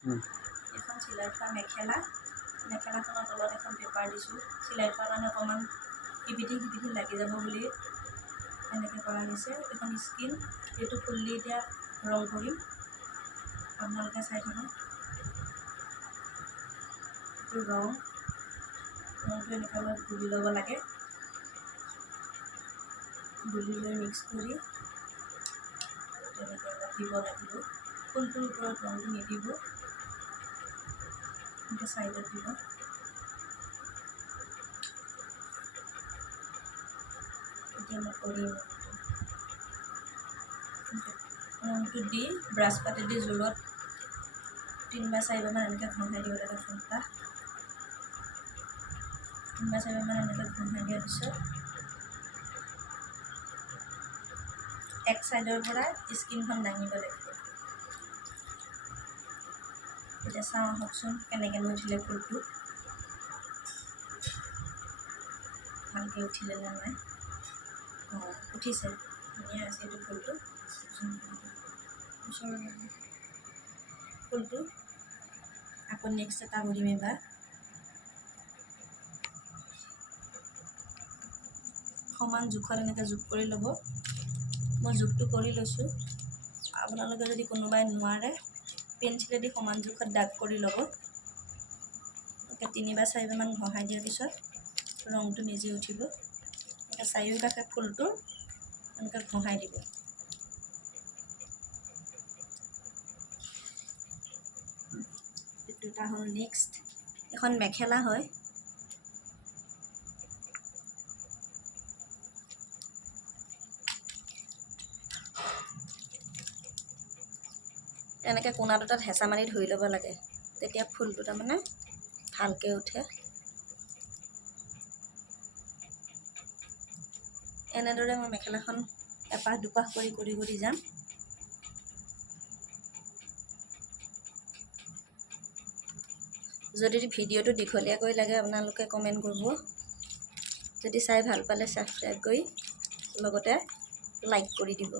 এখন চিলাই থোৱা মেখেলাখনৰ তলত এখন পেপাৰ দিছোঁ চিলাই থোৱাৰ কাৰণে অকণমান সিপিঠি লাগি যাব বুলি এনেকৈ কৰা হৈছে। এখন স্কিন এইটো ফুল্লি এতিয়া ৰং কৰিম, আপোনালোকে চাই থাকক। এইটো ৰংটো এনেকৈ অলপ গুলি ল'ব লাগে, গুলি লৈ মিক্স কৰি তেনেকৈ অলপ দিব লাগিব। ফুলটোৰ ওপৰত ৰংটো নিদিব, এনেকৈ চাইডত দিব। এতিয়া মই কৰিম ৰংটো দি ব্ৰাছ পাতেদি জোৰত 3 বা 4 বাৰমান এনেকৈ ঘঁহাই দিব লাগে। ফুলটা 3 বা 4 বাৰমান এনেকৈ ঘঁহাই দিয়াৰ পিছত এক চাইডৰ পৰা স্কিনখন দাঙিব লাগিব। এতিয়া চাওঁ আহকচোন কেনেকৈ উঠিলে ফুলটো, ভালকৈ উঠিলে নে নাই। অঁ, উঠিছে, ধুনীয়া আছে এইটো ফুলটো। ফুলটো আকৌ নেক্সট এটা কৰিম এবাৰ। সমান জোখত এনেকৈ জোখ কৰি ল'ব। মই জোখটো কৰি লৈছোঁ। আপোনালোকে যদি কোনোবাই নোৱাৰে পেঞ্চিলেদি সমান জোখত দাগ কৰি ল'ব। 3 বা 4 বাৰমান ঘঁহাই দিয়াৰ পিছত ৰংটো নিজে উঠিব। চাৰিওকাষে ফুলটোৰ এনেকৈ ঘঁহাই দিব। দুটা হ'ল। নেক্সট এখন মেখেলা হয়, এনেকৈ কোণা দুটাত হেঁচা মাৰি ধৰি ল'ব লাগে, তেতিয়া ফুলটো তাৰমানে ভালকৈ উঠে। এনেদৰে মই মেখেলাখন এপাহ দুপাহ কৰি যাম। যদি ভিডিঅ'টো দীঘলীয়াকৈ লাগে আপোনালোকে কমেণ্ট কৰিব। যদি চাই ভাল পালে ছাবস্ক্ৰাইব কৰি লগতে লাইক কৰি দিব।